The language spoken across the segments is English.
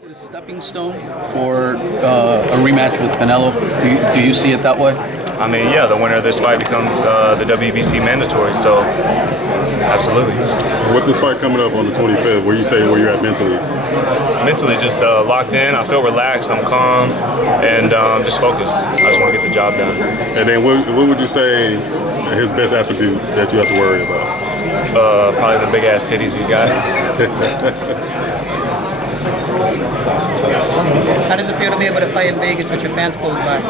Is it a stepping stone for a rematch with Canelo? Do you see it that way? I mean, yeah, the winner of this fight becomes the WBC mandatory, so absolutely. With this fight coming up on the 25th, where you say where you're at mentally? Mentally, just locked in. I feel relaxed. I'm calm and just focused. I just want to get the job done. And then what would you say his best attribute that you have to worry about? Probably the big ass titties he got. How does it feel to be able to fight in Vegas with your fans close by?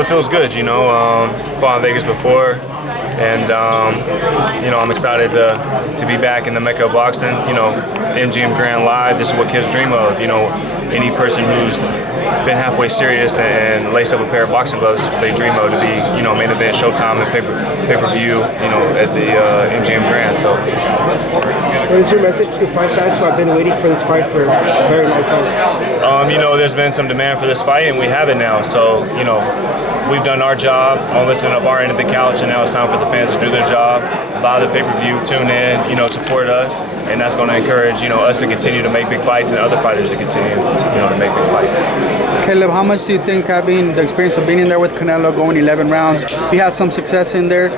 It feels good, you know. Fought in Vegas before, and you know, I'm excited to be back in the Mecca of boxing. You know, MGM Grand Live. This is what kids dream of. You know, any person who's been halfway serious and lace up a pair of boxing gloves, they dream of to be, you know, main event, Showtime, and pay-per-view, you know, at the MGM Grand. So. What is your message to fight fans who have been waiting for this fight for a very long time? You know, there's been some demand for this fight, and we have it now. So, you know, we've done our job on lifting up our end of the couch, and now it's time for the fans to do their job. Buy the pay-per-view, tune in, you know, support us, and that's going to encourage, you know, us to continue to make big fights and other fighters to continue, you know, to make big fights. Caleb, how much do you think having the experience of being in there with Canelo, going 11 rounds, he has some success in there?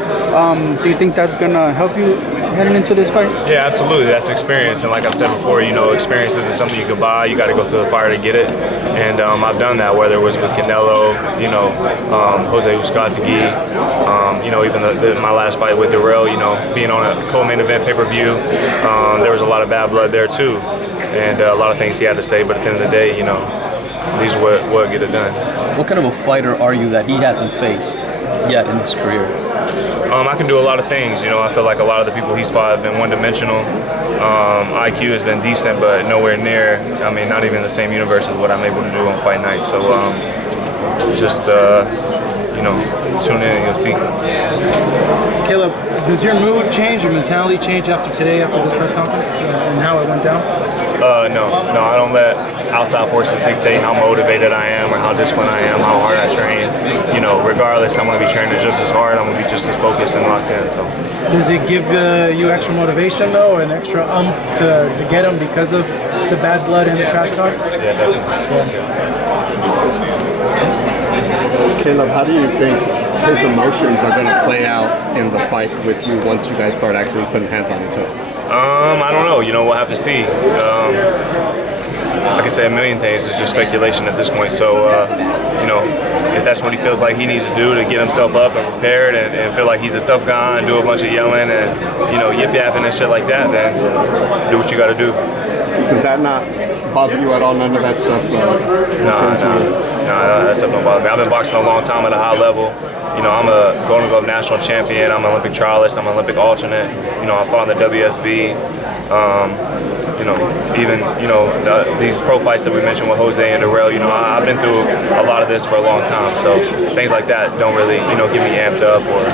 Do you think that's going to help you heading into this fight? Yeah, absolutely. That's experience. And like I've said before, you know, experience isn't something you can buy. You got to go through the fire to get it. And I've done that, whether it was with Canelo, you know, Jose Uzcategui, you know, even my last fight with Darrell, you know, being on a co-main event pay-per-view, there was a lot of bad blood there too. And a lot of things he had to say, but at the end of the day, you know, these are what get it done. What kind of a fighter are you that he hasn't faced yet in his career? I can do a lot of things, you know. I feel like a lot of the people he's fought have been one-dimensional. IQ has been decent, but nowhere near, I mean, not even the same universe as what I'm able to do on fight night. So just, you know, tune in and you'll see. Caleb, does your mood change, your mentality change after today, after this press conference, and how it went down? No, I don't let outside forces dictate how motivated I am or how disciplined I am, how hard I train. You know, regardless, I'm going to be training just as hard. I'm going to be just as focused and locked in. So, does it give you extra motivation though, an extra oomph to get him because of the bad blood and the trash talk? Yeah, definitely. Caleb, how do you think his emotions are going to play out in the fight with you once you guys start actually putting hands on each other? I don't know. You know, we'll have to see. Like I said, a million things. It's just speculation at this point. So, you know, if that's what he feels like he needs to do to get himself up and prepared and feel like he's a tough guy and do a bunch of yelling and, you know, yip-yapping and shit like that, then do what you got to do. Does that not bother you at all? None of that stuff? No, that stuff don't bother me. I've been boxing a long time at a high level. You know, I'm a Golden Glove national champion. I'm an Olympic trialist. I'm an Olympic alternate. You know, I fought in the WSB. You know, even, you know, these pro fights that we mentioned with Jose and Darrell, you know, I've been through a lot of this for a long time. So things like that don't really, you know, get me amped up or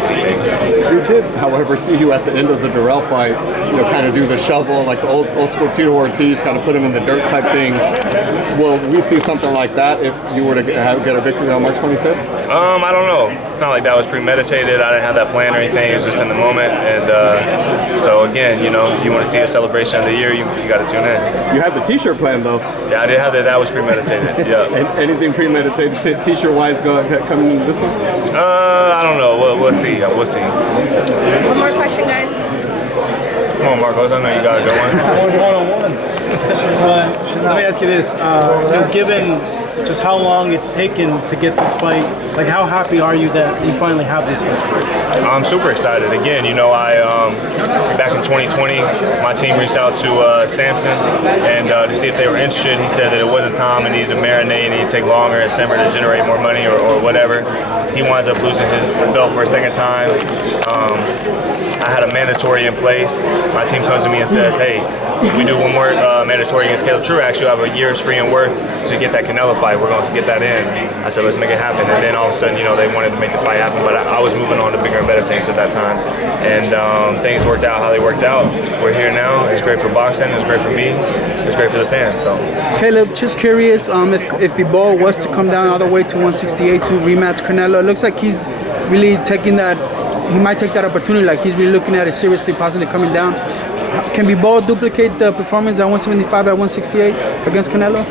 anything. We did, however, see you at the end of the Darrell fight, you know, kind of do the shovel, like the old school Tito Ortiz, kind of put him in the dirt type thing. Will we see something like that if you were to get a victory on March 25th? I don't know. It's not like that was premeditated. I didn't have that plan or anything. It was just in the moment. And so again, you know, you want to see a celebration of the year, you got to tune in. You had the T-shirt plan though. Yeah, I did have that. That was premeditated. Yeah. Anything premeditated T-shirt wise coming into this one? I don't know. We'll see. We'll see. One more question, guys. Come on, Marcos. I know you got a good one. One-on-one. Let me ask you this: given just how long it's taken to get this fight, like how happy are you that you finally have this fight? I'm super excited. Again, you know, back in 2020, my team reached out to Samson and to see if they were interested. He said that it wasn't time, it needed to marinate, it needed to take longer and simmer to generate more money or whatever. He winds up losing his belt for a second time. I had a mandatory in place. My team comes to me and says, hey, we do one more mandatory against Caleb. True, actually, I have a year's free and worth to get that Canelo fight. We're going to get that in. I said, let's make it happen. And then all of a sudden, you know, they wanted to make the fight happen, but I was moving on to bigger and better things at that time. And things worked out how they worked out. We're here now. It's great for boxing. It's great for me. It's great for the fans. So, Caleb, just curious, if Bibol was to come down all the way to 168 to rematch Canelo, it looks like he's really taking that. He might take that opportunity. Like he's really looking at it seriously, possibly coming down. Can Bilbao duplicate the performance at 175 at 168 against Canelo?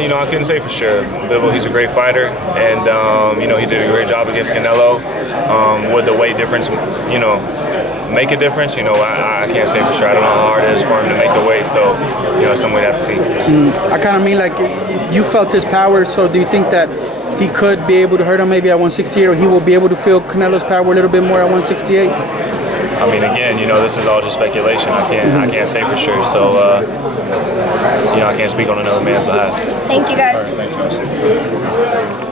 You know, I couldn't say for sure. Bibble, he's a great fighter, and you know, he did a great job against Canelo. Would the weight difference, you know, make a difference? You know, I can't say for sure. I don't know how hard it is for him to make the weight, so you know, it's something we have to see. I kind of mean like you felt his power, so do you think that he could be able to hurt him maybe at 168, or he will be able to feel Canelo's power a little bit more at 168? I mean, again, you know, this is all just speculation. I can't say for sure. So, you know, I can't speak on another man's behalf. Thank you guys. Thanks, guys.